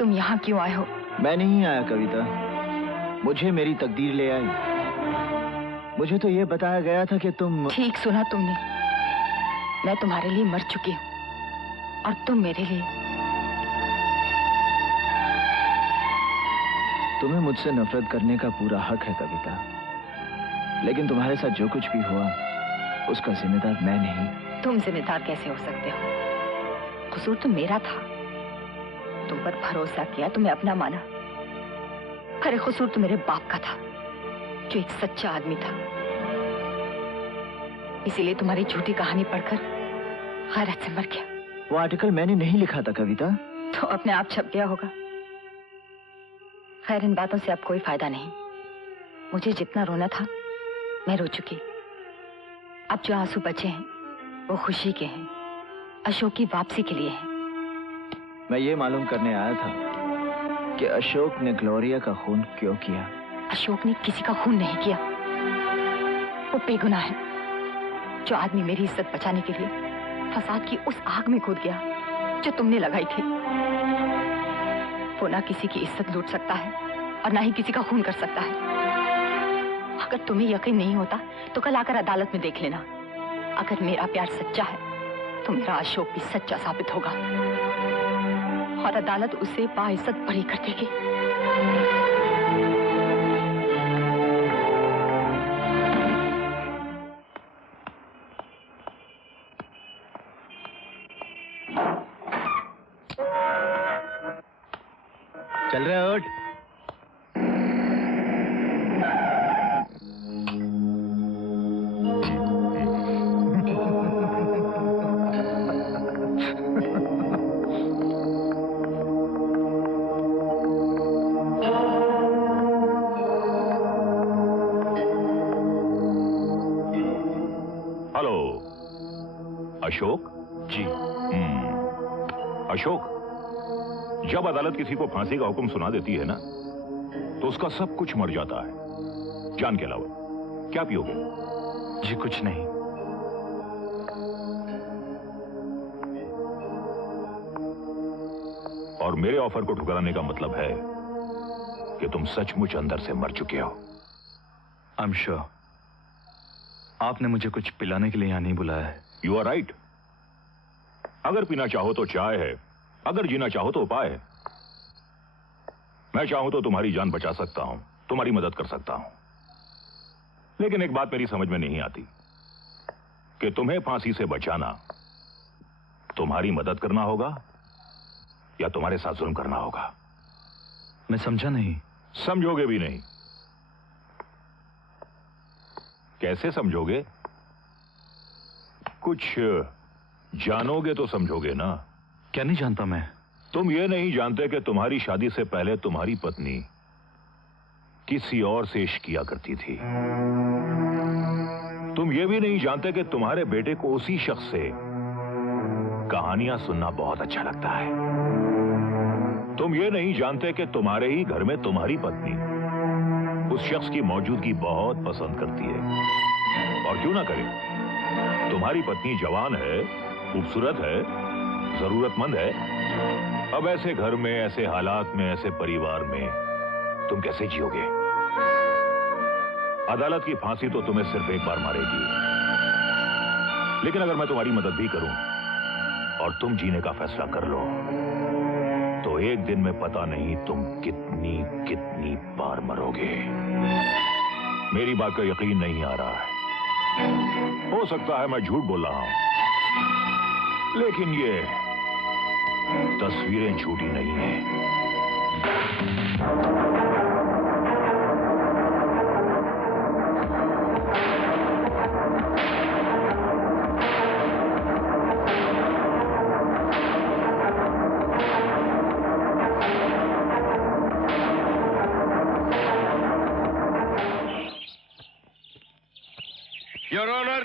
तुम यहाँ क्यों आए हो? मैं नहीं आया कविता, मुझे मेरी तकदीर ले आई। मुझे तो ये बताया गया था कि तुम... ठीक सुना तुमने, मैं तुम्हारे लिए मर चुकी हूँ और तुम मेरे लिए। तुम्हें मुझसे नफरत करने का पूरा हक है कविता, लेकिन तुम्हारे साथ जो कुछ भी हुआ उसका जिम्मेदार मैं नहीं। तुम जिम्मेदार कैसे हो सकते हो? कसूर तो मेरा था, तुम पर भरोसा किया, तुम्हें अपना माना। अरे कसूर तो मेरे बाप का था, जो एक सच्चा आदमी था। इसीलिए तुम्हारी झूठी कहानी पढ़कर गैरत से मर गया। वो आर्टिकल मैंने नहीं लिखा था कविता। तो अपने आप छप गया होगा। खैर, इन बातों से अब कोई फायदा नहीं। मुझे जितना रोना था मैं रो चुकी। अब जो आंसू बचे हैं वो खुशी के हैं, अशोक की वापसी के लिए हैं। मैं ये मालूम करने आया था कि अशोक ने ग्लोरिया का खून क्यों किया। अशोक ने किसी का खून नहीं किया। वो बेगुनाह है। जो आदमी मेरी इज्जत बचाने के लिए फसाद की उस आग में कूद गया जो तुमने लगाई थी, वो ना किसी की इज्जत लूट सकता है और ना ही किसी का खून कर सकता है। अगर तुम्हें यकीन नहीं होता तो कल आकर अदालत में देख लेना। अगर मेरा प्यार सच्चा है तो मेरा अशोक भी सच्चा साबित होगा और अदालत उसे बाइज्जत बरी कर देगी। चल रहे हो? हेलो अशोक जी। अशोक, जब अदालत किसी को फांसी का हुक्म सुना देती है ना तो उसका सब कुछ मर जाता है, जान के अलावा। क्या पियोगे? जी कुछ नहीं। और मेरे ऑफर को ठुकराने का मतलब है कि तुम सचमुच अंदर से मर चुके हो। I am sure. आपने मुझे कुछ पिलाने के लिए यहां नहीं बुलाया है। You are right. अगर पीना चाहो तो चाय है, अगर जीना चाहो तो उपाय है। मैं चाहूं तो तुम्हारी जान बचा सकता हूं, तुम्हारी मदद कर सकता हूं। लेकिन एक बात मेरी समझ में नहीं आती कि तुम्हें फांसी से बचाना तुम्हारी मदद करना होगा या तुम्हारे साथ जुल्म करना होगा। मैं समझा नहीं। समझोगे भी नहीं। कैसे समझोगे? कुछ जानोगे तो समझोगे ना। क्या नहीं जानता मैं? तुम ये नहीं जानते कि तुम्हारी शादी से पहले तुम्हारी पत्नी किसी और से इश्क किया करती थी। तुम ये भी नहीं जानते कि तुम्हारे बेटे को उसी शख्स से कहानियां सुनना बहुत अच्छा लगता है। तुम ये नहीं जानते कि तुम्हारे ही घर में तुम्हारी पत्नी उस शख्स की मौजूदगी बहुत पसंद करती है। और क्यों ना करे, तुम्हारी पत्नी जवान है, खूबसूरत है, जरूरतमंद है। अब ऐसे घर में, ऐसे हालात में, ऐसे परिवार में तुम कैसे जियोगे? अदालत की फांसी तो तुम्हें सिर्फ एक बार मारेगी, लेकिन अगर मैं तुम्हारी मदद भी करूं और तुम जीने का फैसला कर लो तो एक दिन में पता नहीं तुम कितनी कितनी बार मरोगे। मेरी बात का यकीन नहीं आ रहा है। हो सकता है मैं झूठ बोल रहा हूं, लेकिन ये तस्वीरें झूठी नहीं हैं। योर ऑनर,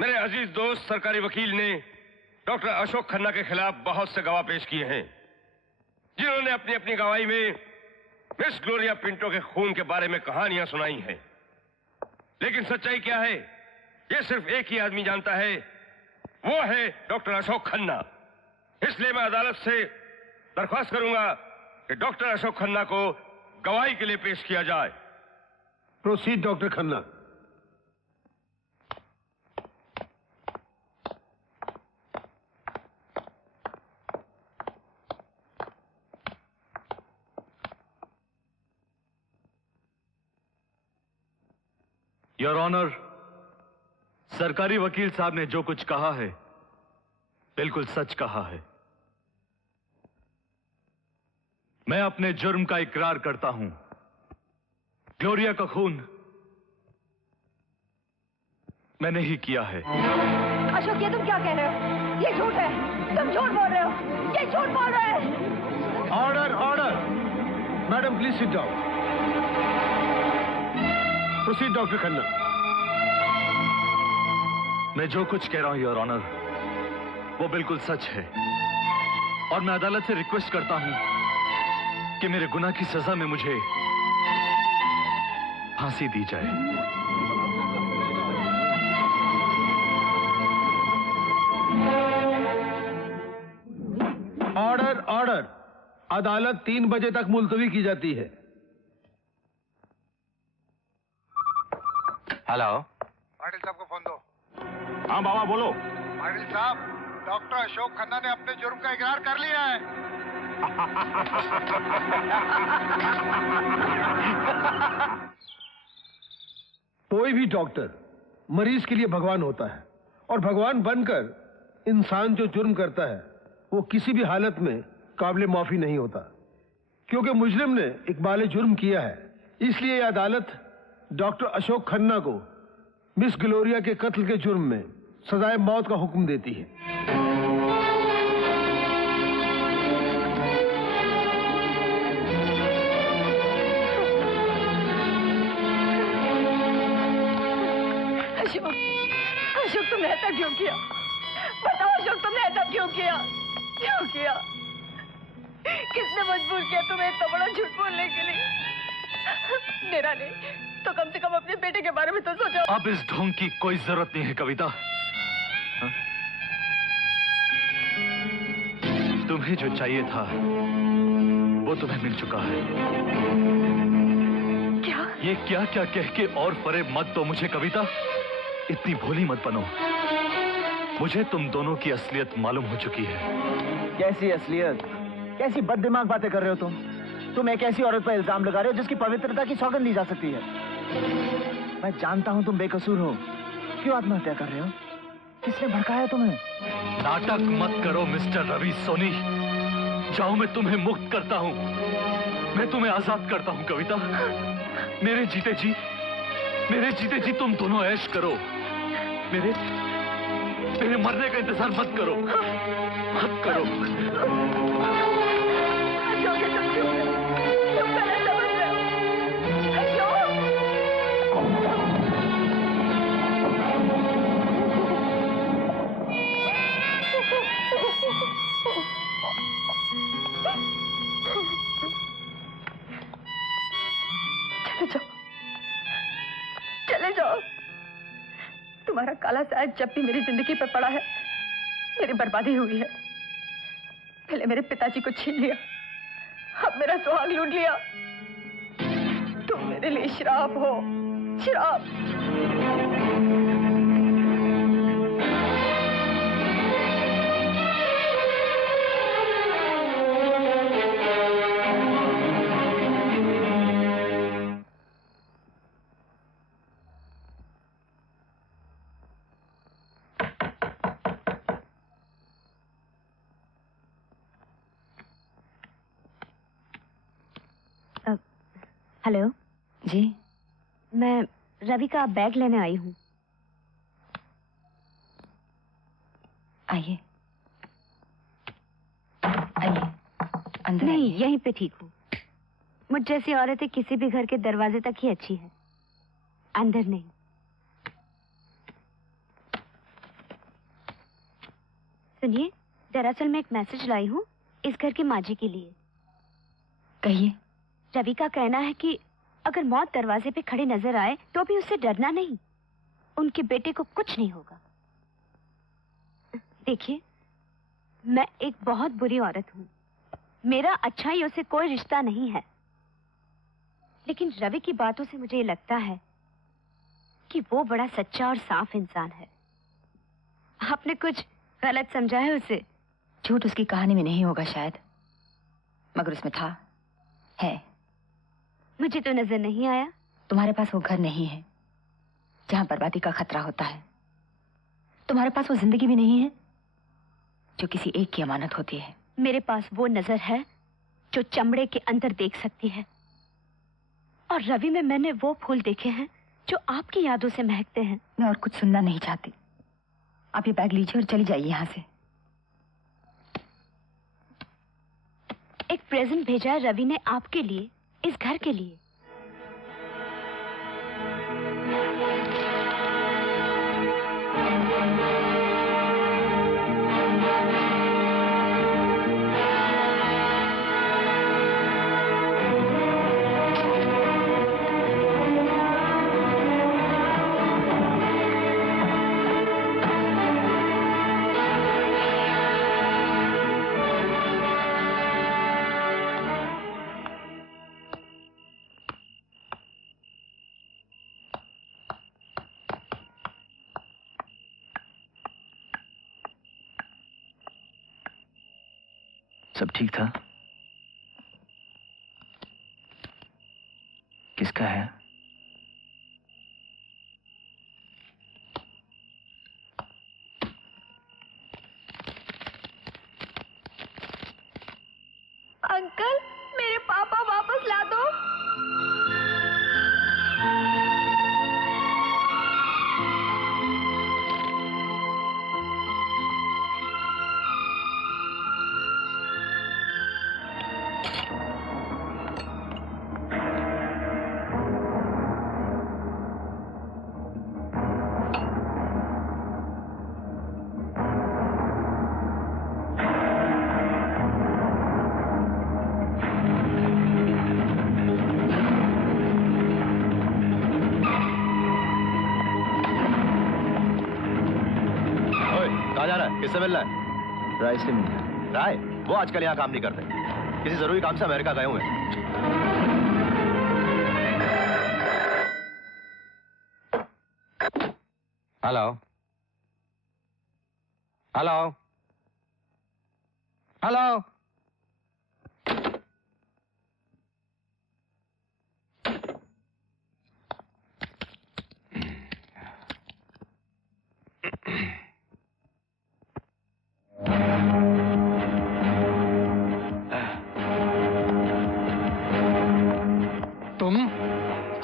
मेरे अजीज दोस्त सरकारी वकील ने डॉक्टर अशोक खन्ना के खिलाफ बहुत से गवाह पेश किए हैं, जिन्होंने अपनी अपनी गवाही में मिस ग्लोरिया पिंटो के खून के बारे में कहानियां सुनाई हैं। लेकिन सच्चाई क्या है, यह सिर्फ एक ही आदमी जानता है, वो है डॉक्टर अशोक खन्ना। इसलिए मैं अदालत से दरख्वास्त करूंगा कि डॉक्टर अशोक खन्ना को गवाही के लिए पेश किया जाए। Proceed doctor Khanna. Your honour, सरकारी वकील साहब ने जो कुछ कहा है बिल्कुल सच कहा है। मैं अपने जुर्म का इकरार करता हूं। ग्लोरिया का खून मैंने ही किया है। अशोक, ये तुम क्या कह रहे हो? ये झूठ है, तुम झूठ बोल रहे हो, ये झूठ बोल रहे हैं। Order order. Madam please sit down. Proceed doctor Khanna. मैं जो कुछ कह रहा हूं योर ऑनर वो बिल्कुल सच है, और मैं अदालत से रिक्वेस्ट करता हूं कि मेरे गुनाह की सजा में मुझे फांसी दी जाए। Order order. अदालत 3 बजे तक मुलतवी की जाती है। हेलो। पाटिल साहब को फोन दो। हाँ बाबा बोलो। पाटिल साहब, डॉक्टर अशोक खन्ना ने अपने जुर्म का इकरार कर लिया है। कोई भी डॉक्टर मरीज के लिए भगवान होता है, और भगवान बनकर इंसान जो जुर्म करता है वो किसी भी हालत में काबिल माफी नहीं होता। क्योंकि मुजरिम ने इकबाल जुर्म किया है, इसलिए यह अदालत डॉक्टर अशोक खन्ना को मिस ग्लोरिया के कत्ल के जुर्म में सजाए मौत का हुक्म देती है। अशोक, अशोक तुमने ऐसा क्यों किया? बताओ अशोक, तुमने ऐसा क्यों किया? क्यों किया? किसने मजबूर किया तुम्हें इतना बड़ा झूठ बोलने के लिए? मेरा नहीं तो कम से कम अपने बेटे के बारे में तो सोचो। अब इस ढोंग की कोई जरूरत नहीं है कविता। हा? तुम्हें जो चाहिए था वो तुम्हें मिल चुका है। क्या? ये क्या क्या कह के और फरेब मत दो मुझे कविता। इतनी भोली मत बनो। मुझे तुम दोनों की असलियत मालूम हो चुकी है। कैसी असलियत? कैसी बददिमाग बातें कर रहे हो तुम एक ऐसी औरत पर इल्जाम लगा रहे हो जिसकी पवित्रता की सौगंध ली जा सकती है। मैं जानता हूं तुम बेकसूर हो, क्यों आत्महत्या कर रहे हो? किसने भड़काया तुम्हें? नाटक मत करो मिस्टर रवि सोनी। जाओ, मैं तुम्हें मुक्त करता हूं, मैं तुम्हें आजाद करता हूं कविता। मेरे जीते जी तुम दोनों ऐश करो। मेरे मरने का इंतजार मत करो, मत करो। अशोक, ये तुम क्यों? तुम गलत समझ रहे हो। अशोक! चले जाओ। तुम्हारा काला साया जब भी मेरी जिंदगी पर पड़ा है मेरी बर्बादी हुई है। पहले मेरे पिताजी को छीन लिया, अब मेरा सुहाग लूट लिया। तुम मेरे लिए श्राप हो, श्राप। हेलो जी, मैं रवि का बैग लेने आई हूँ। आइए आइए, अंदर नहीं, आइए। यहीं पे ठीक हूँ। मुझ जैसी औरतें किसी भी घर के दरवाजे तक ही अच्छी है, अंदर नहीं। सुनिए, दरअसल मैं एक मैसेज लाई हूँ इस घर की माँ जी के लिए। कहिए। रवि का कहना है कि अगर मौत दरवाजे पे खड़ी नजर आए तो भी उससे डरना नहीं, उनके बेटे को कुछ नहीं होगा। देखिए, मैं एक बहुत बुरी औरत हूँ, मेरा अच्छाइयों से कोई रिश्ता नहीं है, लेकिन रवि की बातों से मुझे ये लगता है कि वो बड़ा सच्चा और साफ इंसान है। आपने कुछ गलत समझा है उसे। झूठ उसकी कहानी में नहीं होगा शायद, मगर उसमें था, है। मुझे तो नजर नहीं आया। तुम्हारे पास वो घर नहीं है जहां बर्बादी का खतरा होता है। तुम्हारे पास वो जिंदगी भी नहीं है जो किसी एक की अमानत होती है। मेरे पास वो नजर है जो चमड़े के अंदर देख सकती है, और रवि में मैंने वो फूल देखे हैं जो आपकी यादों से महकते हैं। मैं और कुछ सुनना नहीं चाहती। आप ये बैग लीजिए और चली जाइए यहाँ से। एक प्रेजेंट भेजा है रवि ने आपके लिए, इस घर के लिए। सब ठीक था? किसका है? अंकल, मेरे पापा वापस ला दो। किससे मिलना है? राय से मिलना है। राय? वो आजकल यहाँ काम नहीं करते, किसी जरूरी काम से अमेरिका गए हुए हैं। Hello hello hello.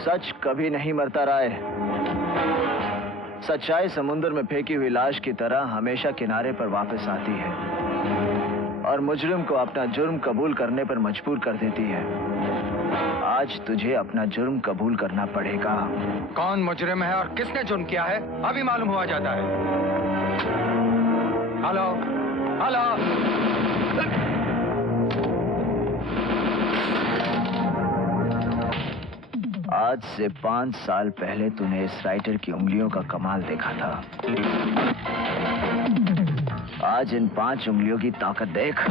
सच कभी नहीं मरता राय। सच्चाई समुद्र में फेंकी हुई लाश की तरह हमेशा किनारे पर वापस आती है और मुजरिम को अपना जुर्म कबूल करने पर मजबूर कर देती है। आज तुझे अपना जुर्म कबूल करना पड़ेगा। कौन मुजरिम है और किसने जुर्म किया है अभी मालूम हुआ जाता है। Hello hello. आज से 5 साल पहले तूने इस राइटर की उंगलियों का कमाल देखा था। आज इन 5 उंगलियों की ताकत देख।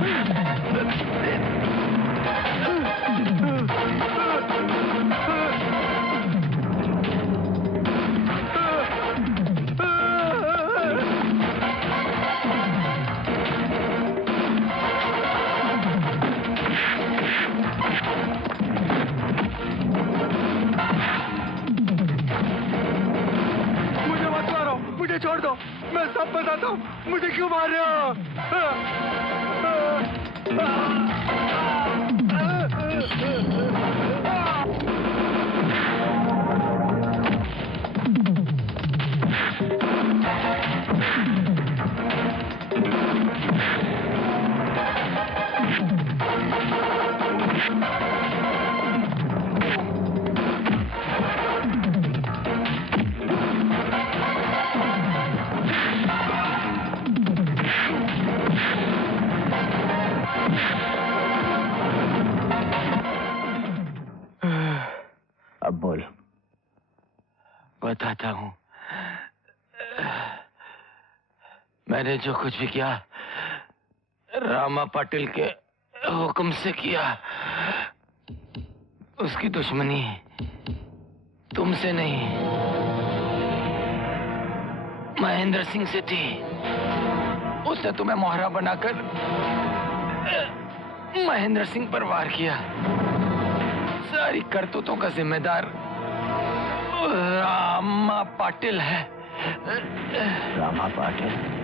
छोड़ दो, मैं सब बताता हूँ। मुझे क्यों मार रहे हो? अब बोल। बताता हूँ। मैंने जो कुछ भी किया रामा पाटिल के हुक्म से किया। उसकी दुश्मनी तुमसे नहीं, महेंद्र सिंह से थी। उसने तुम्हें मोहरा बनाकर महेंद्र सिंह पर वार किया। सारी करतूतों का जिम्मेदार रामा पाटिल है। रामा पाटिल?